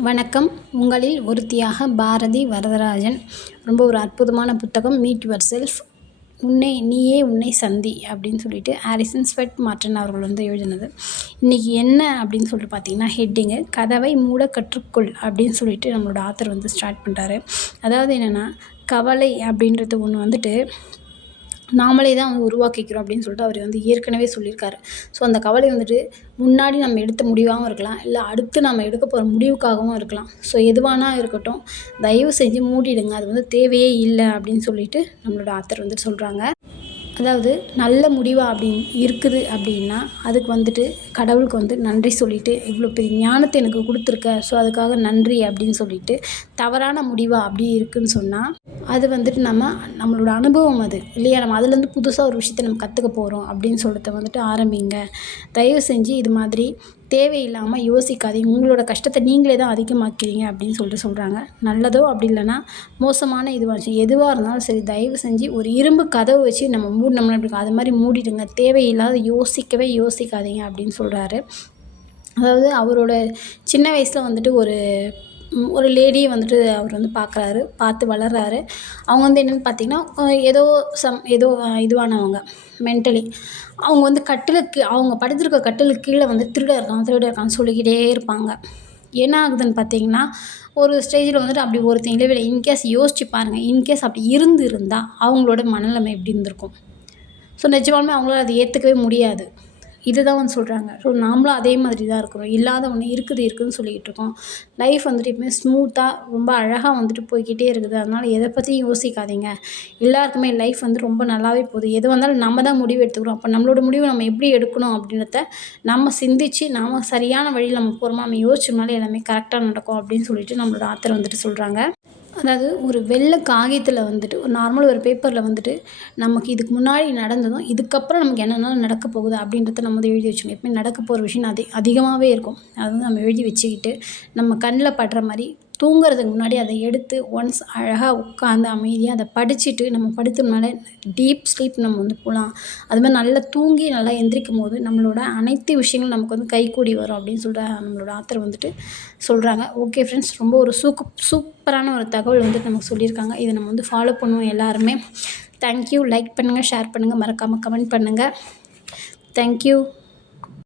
வணக்கம். உங்களில் ஒருத்தியாக பாரதி வரதராஜன். ரொம்ப ஒரு அற்புதமான புத்தகம் மீட் யுவர் செல்ஃப். நீயே உன்னை சந்தி அப்படின்னு சொல்லிட்டு ஹாரிசன் ஸ்வெட் மார்டன் அவர்கள் எழுதினது. இன்றைக்கி என்ன அப்படின்னு சொல்லிட்டு பார்த்தீங்கன்னா, ஹெட்டிங்கு கதவை மூட கற்றுக்கொள் அப்படின்னு சொல்லிட்டு நம்மளோட ஆத்தர் ஸ்டார்ட் பண்ணுறாரு. அதாவது என்னென்னா, கவலை அப்படின்றது ஒன்று நாமளே தான் உருவாக்கிக்கிறோம் அப்படின்னு சொல்லிட்டு அவர் ஏற்கனவே சொல்லியிருக்காரு. ஸோ அந்த கவலை முன்னாடி நம்ம எடுத்த முடிவாகவும் இருக்கலாம், இல்லை அடுத்து நம்ம எடுக்க போகிற முடிவுக்காகவும் இருக்கலாம். ஸோ எதுவானா இருக்கட்டும், தயவு செஞ்சு மூடிடுங்க, அது தேவையே இல்லை அப்படின்னு சொல்லிட்டு நம்மளோட ஆத்தர் சொல்கிறாங்க. அதாவது நல்ல முடிவாக இருக்குது அப்படின்னா, அதுக்கு கடவுளுக்கு நன்றி சொல்லிவிட்டு, இவ்வளோ பெரிய ஞானத்தை எனக்கு கொடுத்துருக்க, ஸோ அதுக்காக நன்றி அப்படின்னு சொல்லிட்டு, தவறான முடிவாக அப்படி இருக்குதுன்னு சொன்னால், அது நம்மளோட அனுபவம் அது இல்லையா? நம்ம அதுலேருந்து புதுசாக ஒரு விஷயத்தை நம்ம கற்றுக்க போகிறோம் அப்படின்னு சொல்லிட்டு ஆரம்பிங்க. தயவு செஞ்சு இது மாதிரி தேவையில்லாமல் யோசிக்காதீங்க. உங்களோட கஷ்டத்தை நீங்களே தான் அதிகமாக்கிறீங்க அப்படின்னு சொல்கிறாங்க. நல்லதோ அப்படி இல்லைன்னா மோசமான எதுவாக இருந்தாலும் சரி, தயவு செஞ்சு ஒரு இரும்பு கதவு வச்சு நம்ம மூடினோம்னா எப்படி இருக்கும், அது மாதிரி மூடிடுங்க. தேவையில்லாத யோசிக்கவே யோசிக்காதீங்க அப்படின்னு சொல்கிறாரு. அதாவது அவரோட சின்ன வயசில் ஒரு லேடியை அவர் பார்க்குறாரு, பார்த்து வளர்கிறாரு. அவங்க என்னென்னு பார்த்தீங்கன்னா, ஏதோ இதுவானவங்க மென்டலி. அவங்க கட்டிலுக்கு அவங்க படுத்திருக்க கட்டிலுக்கு கீழே திருடன் இருக்கான்னு சொல்லிக்கிட்டே இருப்பாங்க. என்ன ஆகுதுன்னு பார்த்தீங்கன்னா, ஒரு ஸ்டேஜில் அப்படி ஒருத்தன் இல்லவே இன்கேஸ் யோசிச்சு பாருங்கள், இன்கேஸ் அப்படி இருந்தால் அவங்களோட மனநிலைமை எப்படி இருந்திருக்கும்? ஸோ நிஜமாலுமே அவங்களால அதை ஏற்றுக்கவே முடியாது. இதுதான் சொல்கிறாங்க. ஸோ நாமளும் அதே மாதிரி தான் இருக்கிறோம். இல்லாத ஒன்று இருக்குதுன்னு சொல்லிக்கிட்டு இருக்கோம். லைஃப் எப்பவுமே ஸ்மூத்தாக ரொம்ப அழகாக போய்க்கிட்டே இருக்குது. அதனால் எதை பற்றியும் யோசிக்காதீங்க. எல்லாருக்குமே லைஃப் ரொம்ப நல்லாவே போகுது. எது வந்தாலும் நம்ம தான் முடிவு எடுத்துக்கிறோம். அப்போ நம்மளோட முடிவு நம்ம எப்படி எடுக்கணும் அப்படின்றத நம்ம சிந்திச்சு, நாம் சரியான வழியில் நம்ம போகிறோமா, நம்ம யோசிச்சோம்னாலே எல்லாமே கரெக்டாக நடக்கும் அப்படின்னு சொல்லிட்டு நம்மளோட ஆத்தர் சொல்கிறாங்க. அதாவது ஒரு வெள்ளை காகிதத்தில் ஒரு நார்மல் ஒரு பேப்பரில் நமக்கு இதுக்கு முன்னாடி நடந்ததும், இதுக்கப்புறம் நமக்கு என்னென்ன நடக்க போகுது அப்படின்றத நம்ம எழுதி வச்சுக்கணும். எப்பவுமே நடக்க போகிற விஷயம் அதிகமாகவே இருக்கும். அது நம்ம எழுதி வச்சுக்கிட்டு, நம்ம கண்ணில் படுற மாதிரி தூங்குறதுக்கு முன்னாடி அதை எடுத்து ஒன்ஸ் அழகாக உட்காந்து அமைதியாக அதை படிச்சுட்டு நம்ம படுத்தோம்னாலே டீப் ஸ்லீப் நம்ம போகலாம். அது மாதிரி நல்லா தூங்கி நல்லா எந்திரிக்கும் போது நம்மளோட அனைத்து விஷயங்களும் நமக்கு கைக்கூடி வரும் அப்படின்னு நம்மளோட ஆத்தர் சொல்கிறாங்க. ஓகே ஃப்ரெண்ட்ஸ், ரொம்ப ஒரு சூப்பரான ஒரு தகவல் நமக்கு சொல்லியிருக்காங்க. இதை நம்ம ஃபாலோ பண்ணுவோம் எல்லாருமே. தேங்க்யூ. லைக் பண்ணுங்கள், ஷேர் பண்ணுங்கள், மறக்காமல் கமெண்ட் பண்ணுங்கள். தேங்க்யூ.